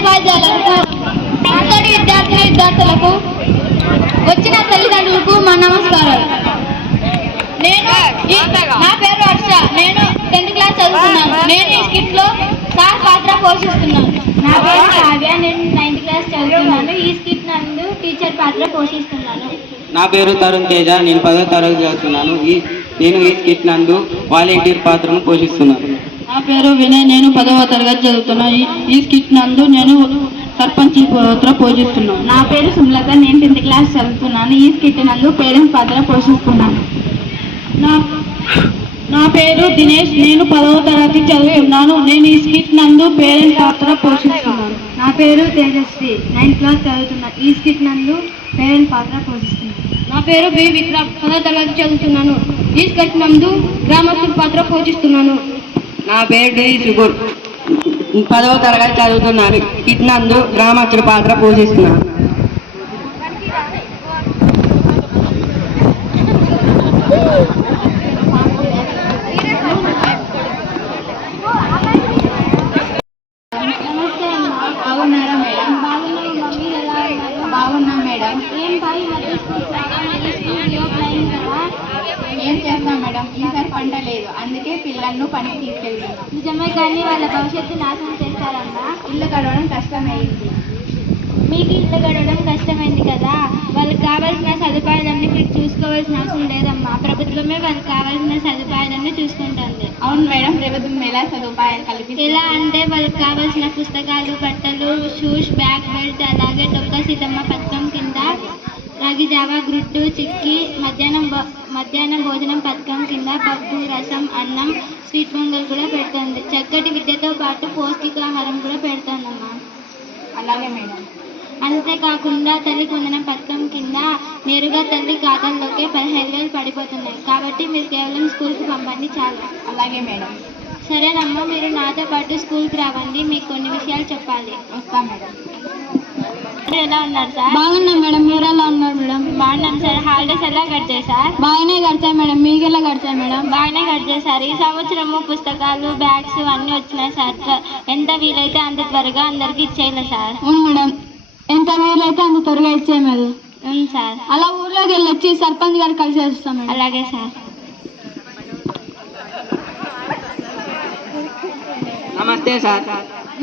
ఉపాధ్యాయులకు, తోటి విద్యార్థులకు, వచ్చిన తల్లిదండ్రులకు మా నమస్కారాలు. నా పేరు హర్ష. నేను 10th క్లాస్ చదువుతున్నాను. నేను ఈ స్కిట్ లో సార్ పాత్ర పోషిస్తున్నాను. నా పేరు కావ్య. నేను 9th క్లాస్ చదువుతున్నాను. ఈ స్కిట్ నందు టీచర్ పాత్ర పోషిస్తున్నాను. నా పేరు తరుణ్ తేజ. నేను 10వ తరగతి చదువుతున్నాను. నేను ఈ స్కిట్ నందు వాలంటీర్ పాత్రను పోషిస్తున్నాను. నా పేరు వినయ్. నేను 10వ తరగతి చదువుతున్నాను. ఈ స్కిట్ నందు నేను సర్పంచ్ పాత్ర పోషిస్తున్నాను. నా పేరు సుమలత. నేను 10th క్లాస్ చదువుతున్నాను. ఈ స్కిట్ నందు పేరెంట్ పాత్ర పోషిస్తున్నాను. నా పేరు దినేష్. నేను 10వ తరగతి చదువుతున్నాను. నేను ఈ స్కిట్ నందు పేరెంట్ పాత్ర పోషిస్తున్నాను. నా పేరు తేజస్వి. 9th క్లాస్ చదువుతున్నాను. ఈ స్కిట్ నందు పేరెంట్ పాత్ర పోషిస్తున్నాను. నా పేరు బి విక్రమ్. 10వ తరగతి చదువుతున్నాను. ఈ స్కిట్ నందు గ్రామస్తుల పాత్ర పోషిస్తున్నాను. నా పేరు డి సుగూర్. 10వ తరగతి చదువుతున్నాను. స్కిట్ నందు గ్రామస్తుల పాత్ర పోషిస్తున్నాను. బాగున్నా మేడం. ఏం చేస్తాం మేడం, ఈసారి పంట లేదు, అందుకే పిల్లలను పనికి తీసుకెళ్తున్నాం. నిజమే, కానీ వాళ్ళ భవిష్యత్తు నాశనం చేస్తారన్నా. ఇల్లు గడవడం కష్టమైంది. మీకు ఇల్లు గడవడం కష్టమైంది కదా, వాళ్ళకి కావాల్సిన సదుపాయాలన్నీ మీరు చూసుకోవాల్సిన అవసరం లేదమ్మా. ప్రభుత్వమే వాళ్ళకి కావాల్సిన సదుపాయాలన్నీ చూసుకుంటుంది. అవును మేడం, ప్రభుత్వం ఎలా సదుపాయాలు కల్పిస్తుంది? ఎలా అంటే వాళ్ళకి కావాల్సిన పుస్తకాలు, బట్టలు, షూస్, బ్యాగ్, బెల్ట్, అలాగే డొక్క సీతమ్మ పథకం కింద రాగి జావా, గుడ్డు, చిక్కి, మధ్యాహ్నం భోజనం పథకం కింద పప్పు, రసం, అన్నం, స్వీట్ పొంగల్ కూడా పెడుతుంది. చక్కటి విద్యతో పాటు పౌష్టికాహారం కూడా పెడుతుందమ్మా. అలాగే మేడం. అంతేకాకుండా తల్లి వందనం పథకం కింద నేరుగా తల్లి ఖాతాల్లోకే 15,000 పడిపోతున్నాయి. కాబట్టి మీరు కేవలం స్కూల్కి పంపండి చాలు. అలాగే మేడం. సరేనమ్మా, మీరు నాతో పాటు స్కూల్కి రావండి, మీకు కొన్ని విషయాలు చెప్పాలి. వస్తాం మేడం. ఎలా ఉన్నారు సార్? బాగున్నాం మేడం. మీరు ఎలా ఉన్నారు మేడం? బాగున్నాం సార్. హాలిడేస్ ఎలా గడిచాయి సార్? బాగానే గడిచాయి మేడం. మీకు ఎలా గడిచాయి మేడం? బాగానే గడిచాయి సార్. ఈ సంవత్సరము పుస్తకాలు, బ్యాగ్స్ అన్నీ వచ్చినాయి సార్. ఎంత వీలైతే అంత త్వరగా అందరికీ ఇచ్చేయాలి సార్. అవును మేడం, ఎంత వీలైతే అంత త్వరగా ఇచ్చేయి మేడం. అవును సార్. అలా ఊర్లోకి వెళ్ళొచ్చి సర్పంచ్ గారు కలిసి వస్తాం మేడం. అలాగే సార్. నమస్తే సార్.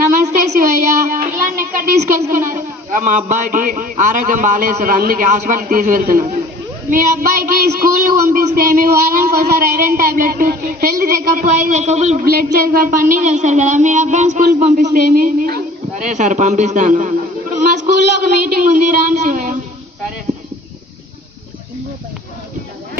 నమస్తే శివయ్య. పిల్లల్ని ఎక్కడ తీసుకెళ్తున్నారు? మా అబ్బాయికి ఆరోగ్యం బాగాలేదు సార్, అందుకే హాస్పిటల్కి తీసుకెళ్తున్నాను. మీ అబ్బాయికి స్కూల్ పంపిస్తే మీ వారానికి ఒకసారి iron tablet, health checkup, eye checkup, blood checkup అన్నీ చేస్తారు కదా. మీ అబ్బాయిని స్కూల్కి పంపిస్తే ఏమి? సరే సార్, పంపిస్తాను. మా స్కూల్లో ఒక మీటింగ్ ఉంది, రాను శివయ్య. సరే.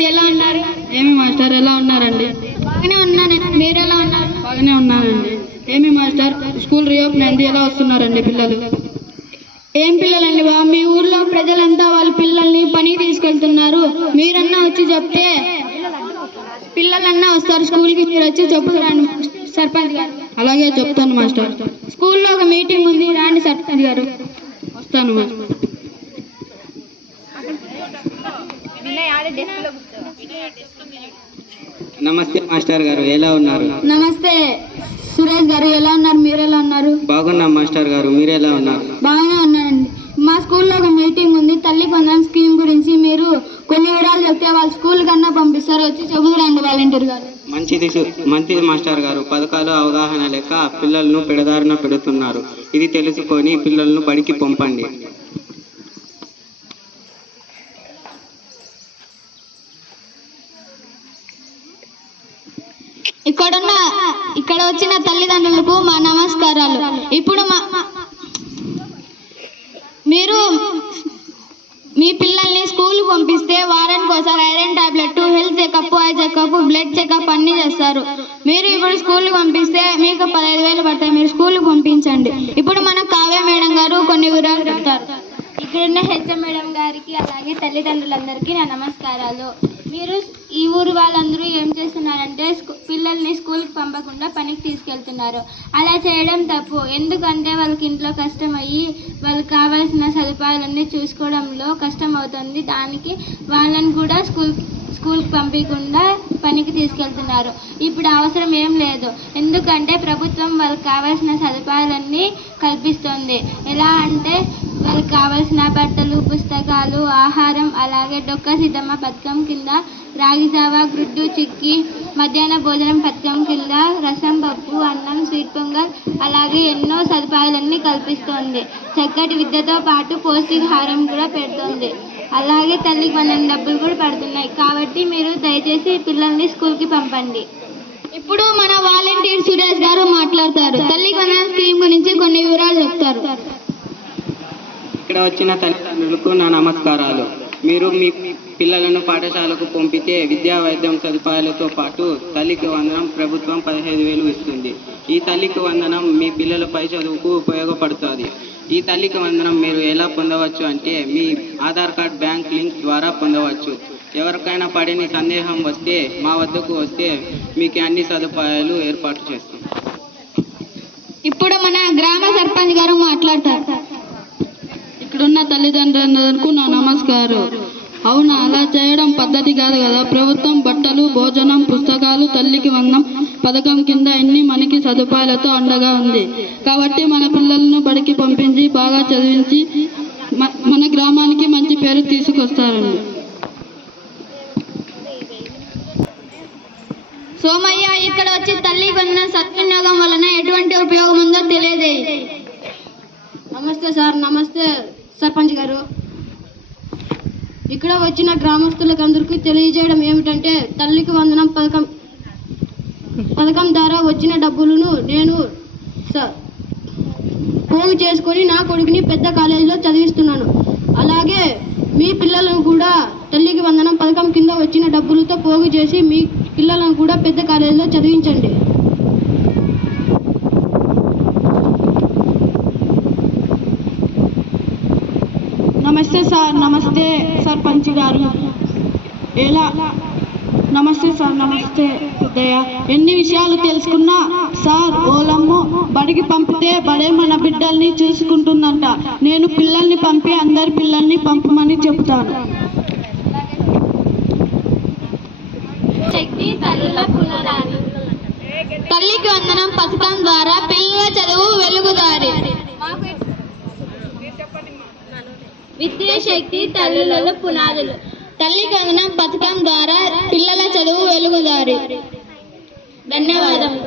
ఎలా ఉన్నారు? ఏమి మాస్టర్, ఎలా ఉన్నారండి? బాగానే ఉన్నాను. మీరు ఎలా ఉన్నారు? బాగానే ఉన్నానండి. ఏమి మాస్టర్, స్కూల్ రీఓపెన్ అయింది, ఎలా వస్తున్నారండి పిల్లలు? ఏం పిల్లలండి బాబు, మీ ఊర్లో ప్రజలంతా వాళ్ళ పిల్లల్ని పనికి తీసుకెళ్తున్నారు. మీరన్నా వచ్చి చెప్తే పిల్లలన్నా వస్తారు స్కూల్కి. మీరు వచ్చి చెప్పుకురండి సర్పంచ్ గారు. అలాగే చెప్తాను మాస్టర్. స్కూల్లో ఒక మీటింగ్ ఉంది, రాండి సర్పంచ్ గారు. వస్తాను మాస్టర్. నమస్తే మాస్టర్ గారు, ఎలా ఉన్నారు? నమస్తే సురేష్ గారు, ఎలా ఉన్నారు? మీరు ఎలా ఉన్నారు? బాగున్నాం మాస్టర్ గారు, మీరు ఎలా ఉన్నారు? బాగానే ఉన్నానండి. మా స్కూల్లో ఒక మీటింగ్ ఉంది, తల్లి వందనం స్కీమ్ గురించి. మీరు కొన్ని వివరాలు చెప్తే వాళ్ళ స్కూల్ కన్నా పంపిస్తారు, వచ్చి చెబుతురండి వాలంటీర్ గారు. మంచిది మాస్టర్ గారు. పథకాలు అవగాహన లేక పిల్లలను పెడదారిన పెడుతున్నారు. ఇది తెలుసుకొని పిల్లలను బడికి పంపండి. ఇక్కడ వచ్చిన తల్లిదండ్రులకు మా నమస్కారాలు. ఇప్పుడు మీరు మీ పిల్లల్ని స్కూల్ పంపిస్తే వారానికి ఒకసారి iron tablet, health checkup, eye checkup, blood checkup అన్నీ చేస్తారు. మీరు ఇప్పుడు స్కూల్కి పంపిస్తే మీకు 15,000 పడతాయి. మీరు స్కూల్కి పంపించండి. ఇప్పుడు మన కావ్య మేడం గారు కొన్ని వివరాలు చెప్తారు. ఇక్కడున్న హెచ్ఎం మేడం గారికి అలాగే తల్లిదండ్రులందరికీ నా నమస్కారాలు. మీరు ఈ ఊరు వాళ్ళందరూ ఏం చేస్తున్నారంటే పిల్లల్ని స్కూల్కి పంపకుండా పనికి తీసుకెళ్తున్నారు. అలా చేయడం తప్పు. ఎందుకంటే వాళ్ళకి ఇంట్లో కష్టమయ్యి వాళ్ళకి కావాల్సిన సదుపాయాలన్నీ చూసుకోవడంలో కష్టం అవుతుంది. దానికి వాళ్ళని కూడా స్కూల్కి పంపించకుండా పనికి తీసుకెళ్తున్నారు. ఇప్పుడు అవసరం ఏం లేదు. ఎందుకంటే ప్రభుత్వం వాళ్ళకి కావాల్సిన సదుపాయాలన్నీ కల్పిస్తుంది. ఎలా అంటే వాళ్ళకి కావాల్సిన బట్టలు, పుస్తకాలు, ఆహారం, అలాగే డొక్క సిద్ధమ్మ పథకం కింద రాగి జావా, గుడ్డు చిక్కి, మధ్యాహ్న భోజనం పథకం కింద రసం, పప్పు, అన్నం, స్వీట్ పొంగల్, అలాగే ఎన్నో సదుపాయాలన్నీ కల్పిస్తోంది. చక్కటి విద్యతో పాటు పౌష్టికాహారం కూడా పెడుతుంది. అలాగే తల్లికి వందనం డబ్బులు కూడా పడుతున్నాయి. కాబట్టి మీరు దయచేసి పిల్లల్ని స్కూల్కి పంపండి. ఇప్పుడు మన వాలంటీర్ సురేష్ గారు మాట్లాడతారు. తల్లికి వందనం స్కీమ్ గురించి కొన్ని వివరాలు చెప్తారు. ఇక్కడ వచ్చిన తల్లిదండ్రులకు నా నమస్కారాలు. మీరు మీ పిల్లలను పాఠశాలకు పంపితే విద్యా వైద్యం సదుపాయాలతో పాటు తల్లికి వందనం ప్రభుత్వం 15,000 ఇస్తుంది. ఈ తల్లికి వందనం మీ పిల్లల పై చదువుకు ఉపయోగపడుతుంది. ఈ తల్లికి వందనం మీరు ఎలా పొందవచ్చు అంటే మీ ఆధార్ కార్డ్, బ్యాంక్ లింక్ ద్వారా పొందవచ్చు. ఎవరికైనా పడని సందేహం వస్తే మా వద్దకు వస్తే మీకు అన్ని సదుపాయాలు ఏర్పాటు చేస్తాం. ఇప్పుడు మన గ్రామ సర్పంచ్ గారు మాట్లాడతారు. ఇక్కడున్న తల్లిదండ్రులకు నా నమస్కారం. అవునా, అలా చేయడం పద్ధతి కాదు కదా. ప్రభుత్వం బట్టలు, భోజనం, పుస్తకాలు, తల్లికి వందనం పథకం కింద ఎన్ని మనకి సదుపాయాలతో అండగా ఉంది. కాబట్టి మన పిల్లలను బడికి పంపించి బాగా చదివించి మన గ్రామానికి మంచి పేరు తీసుకొస్తారండి. సోమయ్య, ఇక్కడ వచ్చి తల్లి వందనం సద్వినియోగం వలన ఎటువంటి ఉపయోగం ఉందో తెలియజేయి. నమస్తే సార్. నమస్తే సర్పంచ్ గారు. ఇక్కడ వచ్చిన గ్రామస్తులకు అందరికీ తెలియజేయడం ఏమిటంటే తల్లికి వందనం పథకం ద్వారా వచ్చిన డబ్బులను నేను పోగు చేసుకొని నా కొడుకుని పెద్ద కాలేజీలో చదివిస్తున్నాను. అలాగే మీ పిల్లలను కూడా తల్లికి వందనం పథకం కింద వచ్చిన డబ్బులతో పోగు చేసి మీ పిల్లలను కూడా పెద్ద కాలేజీలో చదివించండి. నమస్తే సార్. నమస్తే సర్పంచ్ గారు. నమస్తే సార్. నమస్తే ఉదయ. ఎన్ని విషయాలు తెలుసుకున్నా సార్, ఓలమ్మ బడికి పంపితే బడే మన బిడ్డల్ని చూసుకుంటుందంట. నేను పిల్లల్ని పంపి అందరి పిల్లల్ని పంపమని చెప్తాను. తల్లికి వందనం పథకం ద్వారా పిల్లల చదువు వెలుగుదారి. విద్యాశక్తి తల్లులలో పునాదులు. తల్లికి వందనం పథకం ద్వారా పిల్లల చదువు వెలుగుదారి. ధన్యవాదములు.